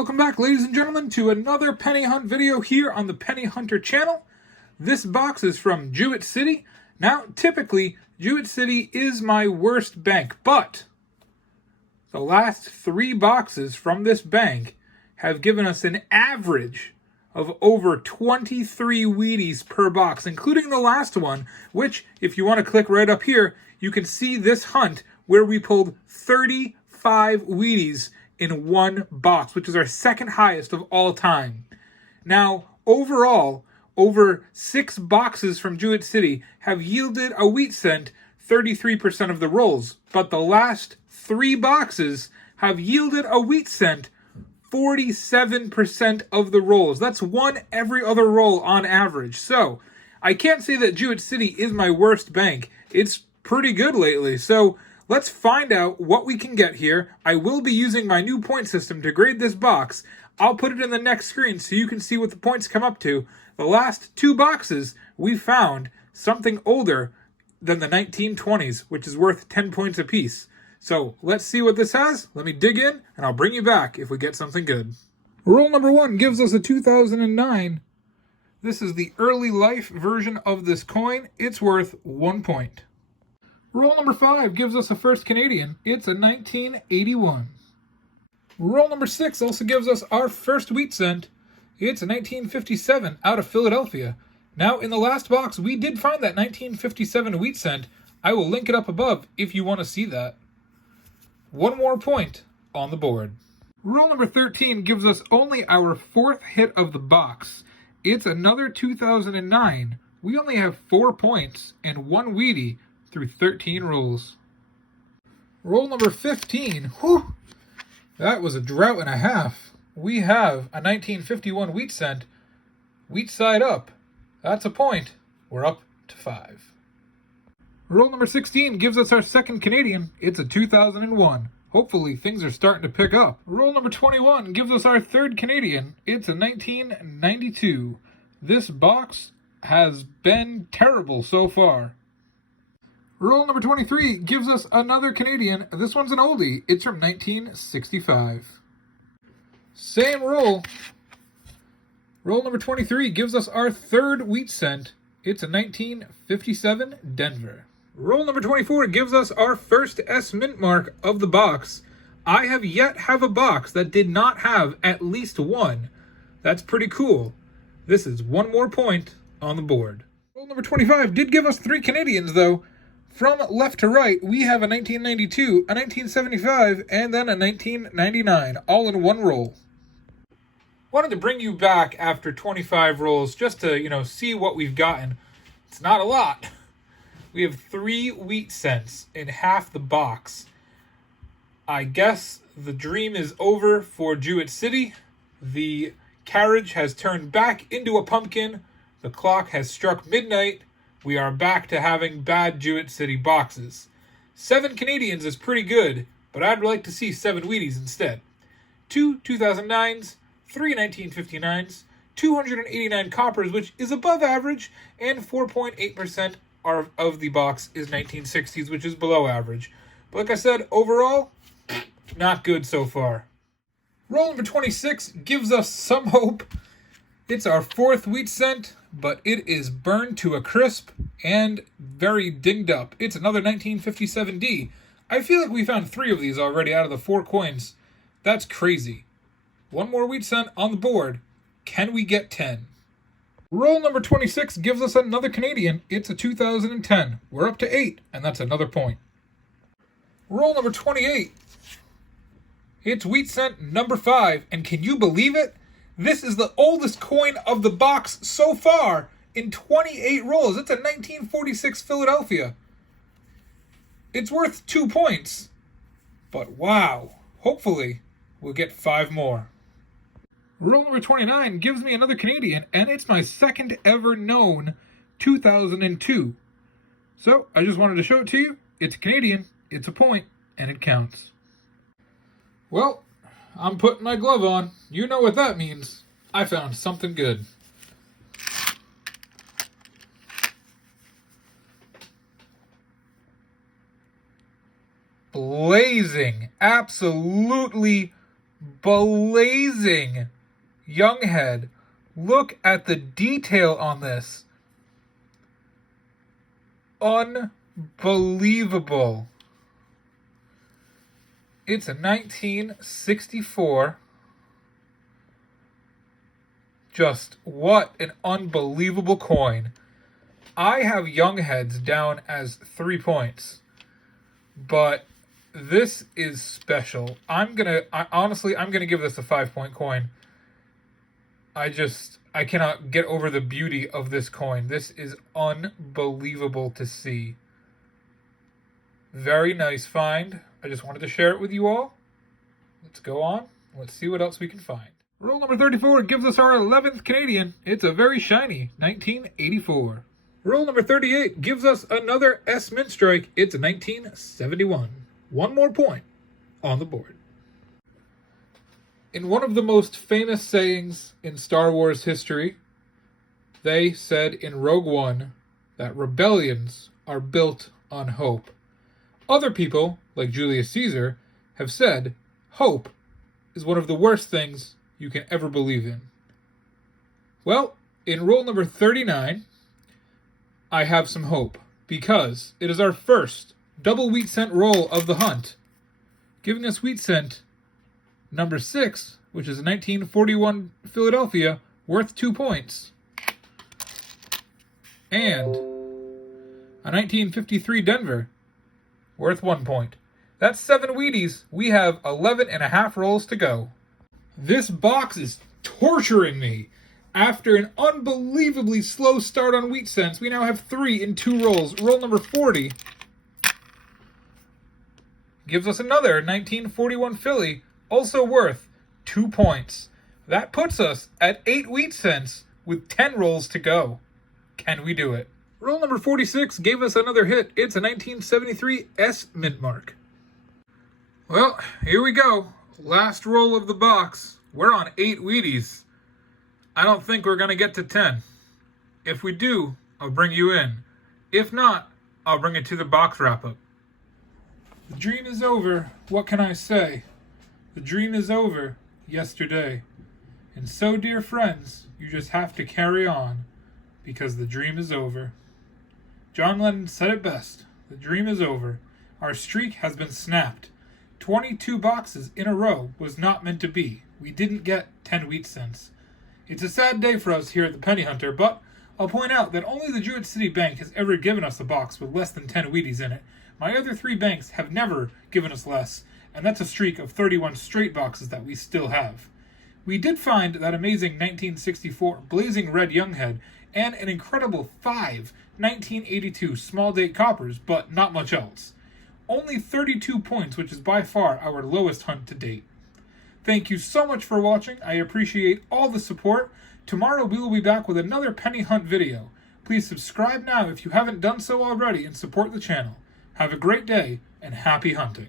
Welcome back, ladies and gentlemen, to another penny hunt video here on the Penny Hunter channel. This box is from Jewett City. Now, typically, Jewett City is my worst bank, but the last 3 boxes from this bank have given us an average of over 23 Wheaties per box, including the last one, which, if you want to click right up here, you can see this hunt where we pulled 35 Wheaties in one box, which is our second highest of all time. Now, overall, over 6 boxes from Jewett City have yielded a wheat cent 33% of the rolls, but the last 3 boxes have yielded a wheat cent 47% of the rolls. That's one every other roll on average. So, I can't say that Jewett City is my worst bank. It's pretty good lately. So, let's find out what we can get here. I will be using my new point system to grade this box. I'll put it in the next screen so you can see what the points come up to. The last 2 boxes, we found something older than the 1920s, which is worth 10 points apiece. So let's see what this has. Let me dig in, and I'll bring you back if we get something good. Roll number 1 gives us a 2009. This is the early life version of this coin. It's worth 1 point. Roll number 5 gives us a first Canadian. It's a 1981. Roll number 6 also gives us our first wheat cent. It's a 1957 out of Philadelphia. Now, in the last box, we did find that 1957 wheat cent. I will link it up above if you want to see that. 1 more point on the board. Roll number 13 gives us only our 4th hit of the box. It's another 2009. We only have 4 points and 1 Wheatie through 13 rolls. Roll number 15. Whew! That was a drought and a half. We have a 1951 wheat cent. Wheat side up. That's a point. We're up to 5. Roll number 16 gives us our second Canadian. It's a 2001. Hopefully things are starting to pick up. Roll number 21 gives us our third Canadian. It's a 1992. This box has been terrible so far. Roll number 23 gives us another Canadian. This one's an oldie. It's from 1965. Same roll. Roll number 23 gives us our third wheat cent. It's a 1957 Denver. Roll number 24 gives us our first S mint mark of the box. I have yet have a box that did not have at least 1. That's pretty cool. This is 1 more point on the board. Roll number 25 did give us 3 Canadians though. From left to right, we have a 1992, a 1975, and then a 1999, all in 1 roll. Wanted to bring you back after 25 rolls just to, see what we've gotten. It's not a lot. We have 3 wheat cents in half the box. I guess the dream is over for Jewett City. The carriage has turned back into a pumpkin. The clock has struck midnight. We are back to having bad Jewett City boxes. 7 Canadians is pretty good, but I'd like to see 7 Wheaties instead. 2 2009s, 3 1959s, 289 coppers, which is above average, and 4.8% of the box is 1960s, which is below average. But like I said, overall, not good so far. Roll number 26 gives us some hope. It's our 4th wheat cent, but it is burned to a crisp and very dinged up. It's another 1957D. I feel like we found 3 of these already out of the 4 coins. That's crazy. 1 more wheat cent on the board. Can we get 10? Roll number 26 gives us another Canadian. It's a 2010. We're up to 8, and that's another point. Roll number 28. It's wheat cent number 5, and can you believe it? This is the oldest coin of the box so far in 28 rolls. It's a 1946 Philadelphia. It's worth 2 points. But wow, hopefully we'll get 5 more. Roll number 29 gives me another Canadian, and it's my second ever known 2002. So I just wanted to show it to you. It's Canadian, it's a point, and it counts. Well, I'm putting my glove on. You know what that means. I found something good. Blazing, absolutely blazing young head. Look at the detail on this. Unbelievable. It's a 1964. Just what an unbelievable coin. I have young heads down as 3 points, but this is special. I'm gonna give this a 5-point coin. I cannot get over the beauty of this coin. This is unbelievable to see. Very nice find. I just wanted to share it with you all. Let's go on. Let's see what else we can find. Roll number 34 gives us our 11th Canadian. It's a very shiny 1984. Roll number 38 gives us another S Mint Strike. It's a 1971. One more point on the board. In one of the most famous sayings in Star Wars history, they said in Rogue One that rebellions are built on hope. Other people, like Julius Caesar, have said hope is one of the worst things you can ever believe in. Well, in roll number 39, I have some hope, because it is our first double wheat cent roll of the hunt, giving us wheat cent number 6, which is a 1941 Philadelphia, worth 2 points. And a 1953 Denver, worth 1 point. That's 7 Wheaties. We have 11 and a half rolls to go. This box is torturing me. After an unbelievably slow start on wheat cents, we now have 3 in 2 rolls. Roll number 40 gives us another 1941 Philly, also worth 2 points. That puts us at 8 wheat cents with 10 rolls to go. Can we do it? Roll number 46 gave us another hit. It's a 1973 S Mint Mark. Well, here we go. Last roll of the box. We're on 8 Wheaties. I don't think we're going to get to 10. If we do, I'll bring you in. If not, I'll bring it to the box wrap-up. The dream is over. What can I say? The dream is over yesterday. And so, dear friends, you just have to carry on, because the dream is over. John Lennon said it best. The dream is over. Our streak has been snapped. 22 boxes in a row was not meant to be. We didn't get 10 wheat cents. It's a sad day for us here at the Penny Hunter, but I'll point out that only the Jewett City Bank has ever given us a box with less than 10 Wheaties in it. My other 3 banks have never given us less, and that's a streak of 31 straight boxes that we still have. We did find that amazing 1964 Blazing Red Younghead and an incredible 5 1982 Small Date Coppers, but not much else. Only 32 points, which is by far our lowest hunt to date. Thank you so much for watching. I appreciate all the support. Tomorrow we will be back with another penny hunt video. Please subscribe now if you haven't done so already and support the channel. Have a great day and happy hunting.